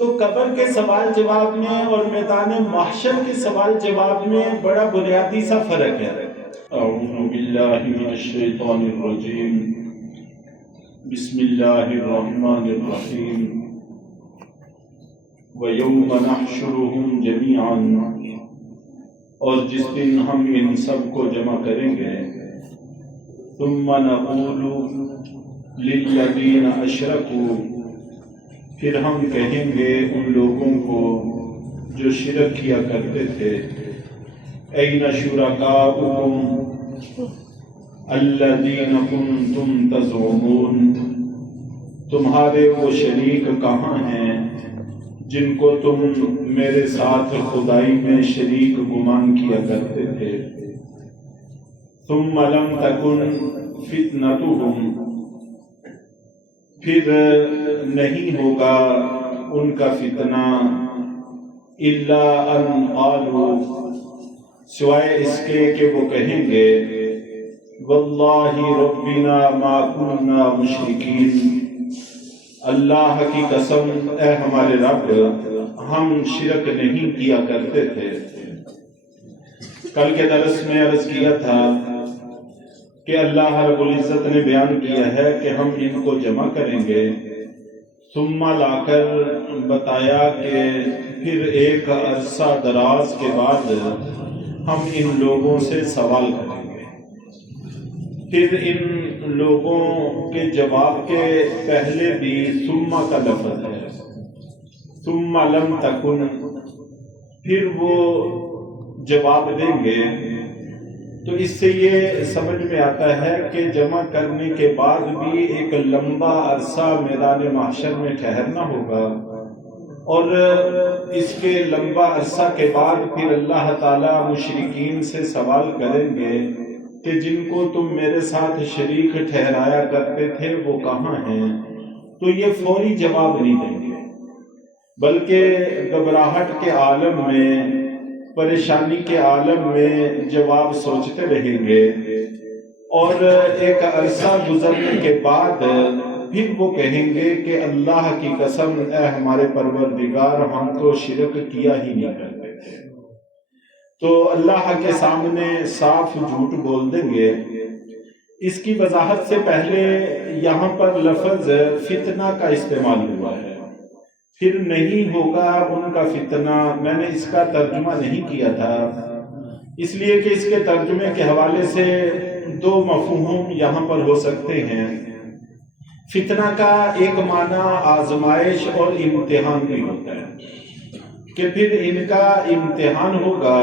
تو قبر کے سوال جواب میں اور میدان محشر کے سوال جواب میں بڑا بنیادی سا فرق ہے۔ اعوذ باللہ من الشیطان الرجیم، بسم اللہ الرحمن الرحیم۔ وَيَوْمَ نَحْشُرُهُمْ جَمِيعًا، اور جس دن ہم ان سب کو جمع کریں گے، ثُمَّ نَقُولُ لِلَّذِينَ أَشْرَكُوا، پھر ہم کہیں گے ان لوگوں کو جو شرک کیا کرتے تھے، أَيْنَ شُرَكَاؤُكُمْ الَّذِينَ كُنْتُمْ تَزْعُمُونَ، تمہارے وہ شریک کہاں ہیں جن کو تم میرے ساتھ خدائی میں شریک گمان کیا کرتے تھے۔ ثُمَّ لَمْ تَكُنْ فِتْنَتُهُمْ، پھر نہیں ہوگا ان کا فتنہ، الا ان قالوا، سوائے اس کے کہ وہ کہیں گے، واللہ ربنا ما كنا مشرکین، اللہ کی قسم اے ہمارے رب، ہم شرک نہیں کیا کرتے تھے۔ کل کے درس میں عرض کیا تھا کہ اللہ رب العزت نے بیان کیا ہے کہ ہم ان کو جمع کریں گے، ثم لا کر بتایا کہ پھر ایک عرصہ دراز کے بعد ہم ان لوگوں سے سوال کریں گے۔ پھر ان لوگوں کے جواب کے پہلے بھی ثم کا لفظ ہے، ثم لم تکن، پھر وہ جواب دیں گے۔ تو اس سے یہ سمجھ میں آتا ہے کہ جمع کرنے کے بعد بھی ایک لمبا عرصہ میدان محشر میں ٹھہرنا ہوگا، اور اس کے لمبا عرصہ کے بعد پھر اللہ تعالیٰ مشرکین سے سوال کریں گے کہ جن کو تم میرے ساتھ شریک ٹھہرایا کرتے تھے وہ کہاں ہیں؟ تو یہ فوری جواب نہیں دیں گے، بلکہ گھبراہٹ کے عالم میں، پریشانی کے عالم میں جواب سوچتے رہیں گے، اور ایک عرصہ گزرنے کے بعد پھر وہ کہیں گے کہ اللہ کی قسم اے ہمارے پروردگار، ہم تو شرک کیا ہی نہیں کرتے تھے۔ تو اللہ کے سامنے صاف جھوٹ بول دیں گے۔ اس کی وضاحت سے پہلے یہاں پر لفظ فتنہ کا استعمال ہوا ہے، پھر نہیں ہوگا ان کا فتنہ۔ میں نے اس کا ترجمہ نہیں کیا تھا، اس لیے کہ اس کے ترجمے کے حوالے سے دو مفہوم یہاں پر ہو سکتے ہیں۔ فتنہ کا ایک معنی آزمائش اور امتحان بھی ہوتا ہے کہ پھر ان کا امتحان ہوگا،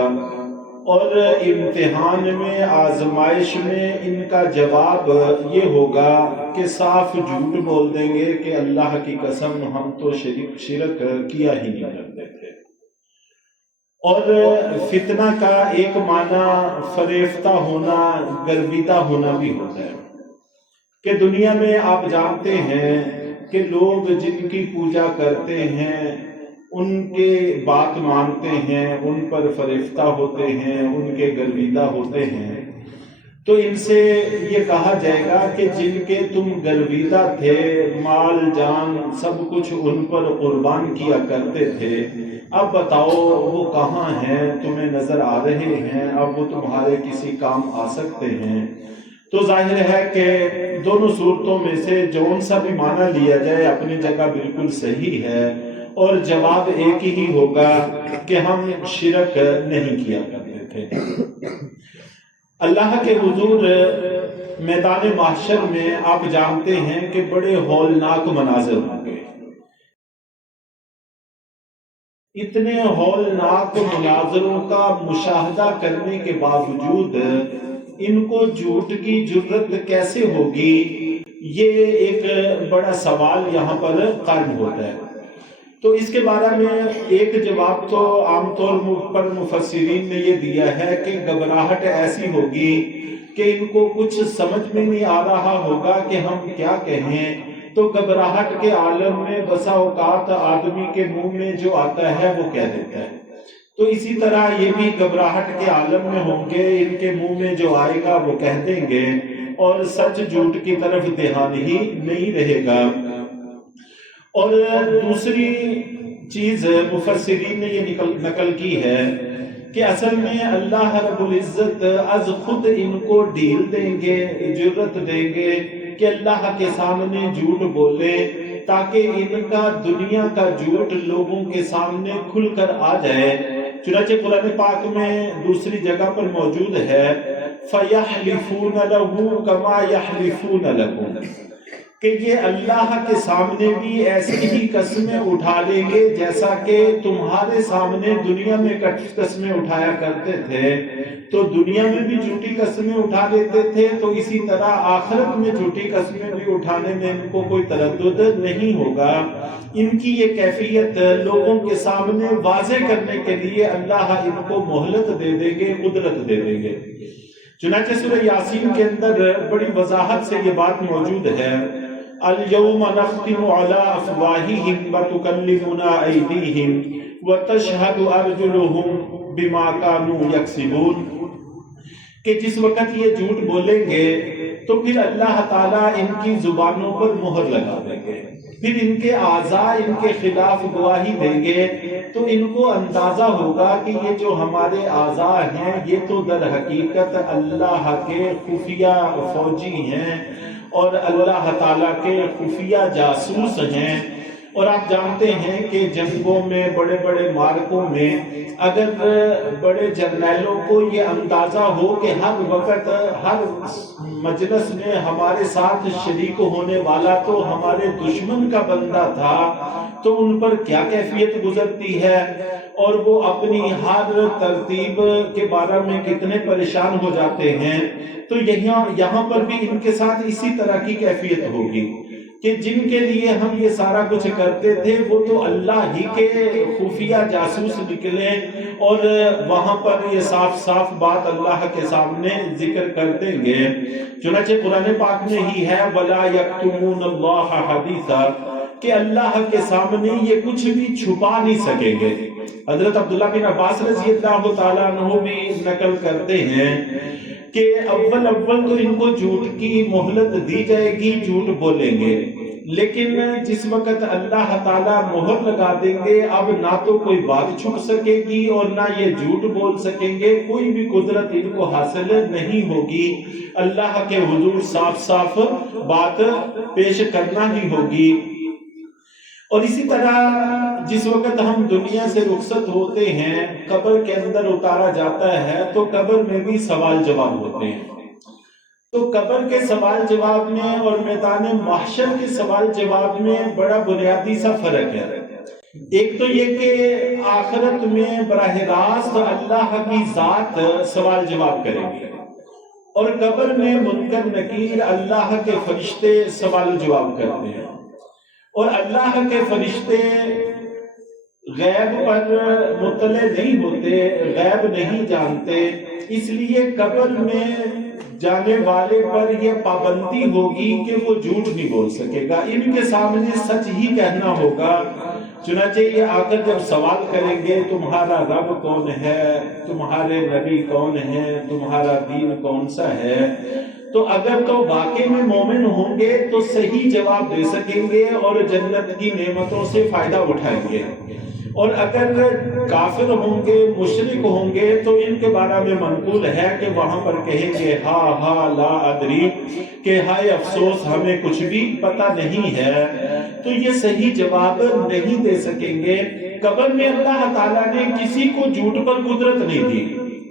اور امتحان میں، آزمائش میں ان کا جواب یہ ہوگا کہ صاف جھوٹ بول دیں گے کہ اللہ کی قسم ہم تو شرک کیا ہی نہیں کرتے تھے۔ اور فتنہ کا ایک معنی فریفتہ ہونا، گرویدہ ہونا بھی ہوتا ہے کہ دنیا میں آپ جانتے ہیں کہ لوگ جن کی پوجا کرتے ہیں، ان کے بات مانتے ہیں، ان پر فریفتہ ہوتے ہیں، ان کے گرویدہ ہوتے ہیں، تو ان سے یہ کہا جائے گا کہ جن کے تم گرویدہ تھے، مال جان سب کچھ ان پر قربان کیا کرتے تھے، اب بتاؤ وہ کہاں ہیں؟ تمہیں نظر آ رہے ہیں؟ اب وہ تمہارے کسی کام آ سکتے ہیں؟ تو ظاہر ہے کہ دونوں صورتوں میں سے جون سا بھی معنی لیا جائے اپنی جگہ بالکل صحیح ہے، اور جواب ایک ہی ہوگا کہ ہم شرک نہیں کیا کرتے تھے۔ اللہ کے حضور میدان محشر میں آپ جانتے ہیں کہ بڑے ہولناک مناظر ہوں گے۔ اتنے ہولناک مناظروں کا مشاہدہ کرنے کے باوجود ان کو جھوٹ کی جرت کیسے ہوگی، یہ ایک بڑا سوال یہاں پر قائم ہوتا ہے۔ تو اس کے بارے میں ایک جواب تو عام طور پر مفسرین نے یہ دیا ہے کہ گھبراہٹ ایسی ہوگی کہ ان کو کچھ سمجھ میں نہیں آ رہا ہوگا کہ ہم کیا کہیں، تو گھبراہٹ کے عالم میں بسا اوقات آدمی کے منہ میں جو آتا ہے وہ کہہ دیتا ہے۔ تو اسی طرح یہ بھی گھبراہٹ کے عالم میں ہوں گے، ان کے منہ میں جو آئے گا وہ کہہ دیں گے، اور سچ جھوٹ کی طرف دھیان ہی نہیں رہے گا۔ اور دوسری چیز مفسرین نے یہ نقل کی ہے کہ اصل میں اللہ رب العزت از خود ان کو ڈھیل دیں گے، جرت دیں گے کہ اللہ کے سامنے جھوٹ بولے، تاکہ ان کا دنیا کا جھوٹ لوگوں کے سامنے کھل کر آ جائے۔ چنانچہ قرآن پاک میں دوسری جگہ پر موجود ہے فَيَحْلِفُونَ لَهُ كَمَا يَحْلِفُونَ لَكُمْ، کہ یہ اللہ کے سامنے بھی ایسی ہی قسمیں اٹھا لیں گے جیسا کہ تمہارے سامنے دنیا میں قسمیں اٹھایا کرتے تھے، تو دنیا میں بھی جھوٹی قسمیں اٹھا لیتے تھے، تو اسی طرح آخرت میں جھوٹی قسمیں بھی اٹھانے میں ان کو کوئی تردد نہیں ہوگا۔ ان کی یہ کیفیت لوگوں کے سامنے واضح کرنے کے لیے اللہ ان کو مہلت دے دیں گے، قدرت دے دیں گے۔ چنانچہ سورہ یاسین کے اندر بڑی وضاحت سے یہ بات موجود ہے، اليوم نختم على افواههم وتكلمنا ايديهم وتشهد ارجلهم بما كانوا يكسبون، کہ جس وقت یہ جھوٹ بولیں گے تو پھر اللہ تعالیٰ ان کی زبانوں پر مہر لگا دیں گے، پھر ان کے اعضاء ان کے خلاف گواہی دیں گے، تو ان کو اندازہ ہوگا کہ یہ جو ہمارے اعضاء ہیں یہ تو در حقیقت اللہ کے خفیہ فوجی ہیں اور اللہ تعالیٰ کے خفیہ جاسوس ہیں۔ اور آپ جانتے ہیں کہ جنگوں میں، بڑے بڑے مارکوں میں اگر بڑے جرنیلوں کو یہ اندازہ ہو کہ ہر وقت ہر مجلس میں ہمارے ساتھ شریک ہونے والا تو ہمارے دشمن کا بندہ تھا، تو ان پر کیا کیفیت گزرتی ہے، اور وہ اپنی ہر ترتیب کے بارے میں کتنے پریشان ہو جاتے ہیں، تو یہاں پر بھی ان کے ساتھ اسی طرح کی کیفیت ہوگی کہ جن کے لیے ہم یہ سارا کچھ کرتے تھے وہ تو اللہ ہی کے خفیہ جاسوس نکلے، اور وہاں پر یہ صاف صاف بات اللہ کے سامنے ذکر کر دیں گے۔ چنانچہ قرآن پاک میں ہی ہے وَلَا يَكْتُمُونَ اللَّهَ حَدِيثًا، کہ اللہ کے سامنے یہ کچھ بھی چھپا نہیں سکیں گے۔ حضرت عبداللہ بن عباس رضی اللہ تعالیٰ عنہ بھی نقل کرتے ہیں کہ اول تو ان کو جھوٹ کی مہلت دی جائے گی، جھوٹ بولیں گے، لیکن جس وقت اللہ تعالیٰ مہر لگا دیں گے اب نہ تو کوئی بات چھپ سکے گی اور نہ یہ جھوٹ بول سکیں گے، کوئی بھی قدرت ان کو حاصل نہیں ہوگی، اللہ کے حضور صاف صاف بات پیش کرنا ہی ہوگی۔ اور اسی طرح جس وقت ہم دنیا سے رخصت ہوتے ہیں، قبر کے اندر اتارا جاتا ہے، تو قبر میں بھی سوال جواب ہوتے ہیں، تو قبر کے سوال جواب میں اور میدان محشر کے سوال جواب میں بڑا بنیادی سا فرق ہے۔ ایک تو یہ کہ آخرت میں براہ راست اللہ کی ذات سوال جواب کرے گی، اور قبر میں منکر نکیر اللہ کے فرشتے سوال جواب کرتے ہیں، اور اللہ کے فرشتے غیب پر مطلع نہیں ہوتے، غیب نہیں جانتے، اس لیے قبر میں جانے والے پر یہ پابندی ہوگی کہ وہ جھوٹ نہیں بول سکے گا، ان کے سامنے سچ ہی کہنا ہوگا۔ چنانچہ یہ آ کر جب سوال کریں گے تمہارا رب کون ہے، تمہارے نبی کون ہے، تمہارا دین کون سا ہے، تو اگر تو واقعی میں مومن ہوں گے تو صحیح جواب دے سکیں گے اور جنت کی نعمتوں سے فائدہ اٹھائیں گے، اور اگر کافر ہوں گے، مشرک ہوں گے، تو ان کے بارے میں منقول ہے کہ وہاں پر کہیں گے ہا ہا لا ادری، کہ ہائے افسوس ہمیں کچھ بھی پتہ نہیں ہے، تو یہ صحیح جواب نہیں دے سکیں گے۔ قبر میں اللہ تعالیٰ نے کسی کو جھوٹ پر قدرت نہیں دی،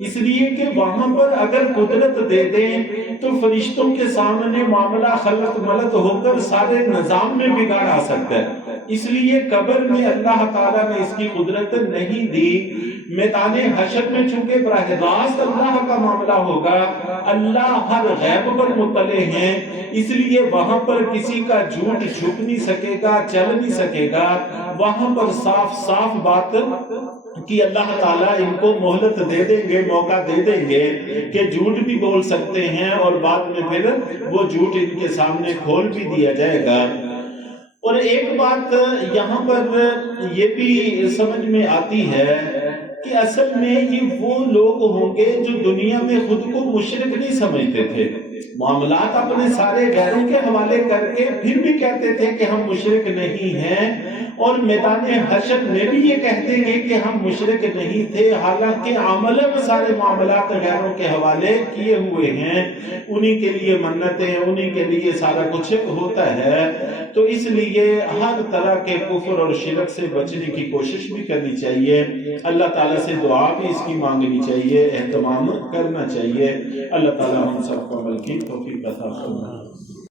اس لیے کہ وہاں پر اگر قدرت دے دیں تو فرشتوں کے سامنے معاملہ خلط ملط ہو کر سارے نظام میں بگاڑ آ سکتا ہے، اس لیے قبر میں اللہ تعالیٰ نے اس کی قدرت نہیں دی۔ میدان حشر میں چونکہ براہ راست اللہ کا معاملہ ہوگا، اللہ ہر غیب پر مطلع ہیں، اس لیے وہاں پر کسی کا جھوٹ چھپ نہیں سکے گا، چل نہیں سکے گا، وہاں پر صاف صاف بات کہ اللہ تعالیٰ ان کو مہلت دے دیں گے، موقع دے دیں گے کہ جھوٹ بھی بول سکتے ہیں، اور بعد میں پھر وہ جھوٹ ان کے سامنے کھول بھی دیا جائے گا۔ اور ایک بات یہاں پر یہ بھی سمجھ میں آتی ہے کہ اصل میں یہ وہ لوگ ہوں گے جو دنیا میں خود کو مشرک نہیں سمجھتے تھے، معاملات اپنے سارے غیروں کے حوالے کر کے پھر بھی کہتے تھے کہ ہم مشرک نہیں ہیں، اور میدان حشر میں بھی یہ کہہ دیں گے کہ ہم مشرک نہیں تھے، حالانکہ عملاً سارے معاملات غیروں کے حوالے کیے ہوئے ہیں، انہی کے لیے منتیں، انہی کے لیے سارا کچھ ہوتا ہے۔ تو اس لیے ہر طرح کے کفر اور شرک سے بچنے کی کوشش بھی کرنی چاہیے، اللہ تعالیٰ سے دعا بھی اس کی مانگنی چاہیے، اہتمام کرنا چاہیے۔ اللہ تعالیٰ ہم سب کو عمل کی توفیق عطا فرمائے۔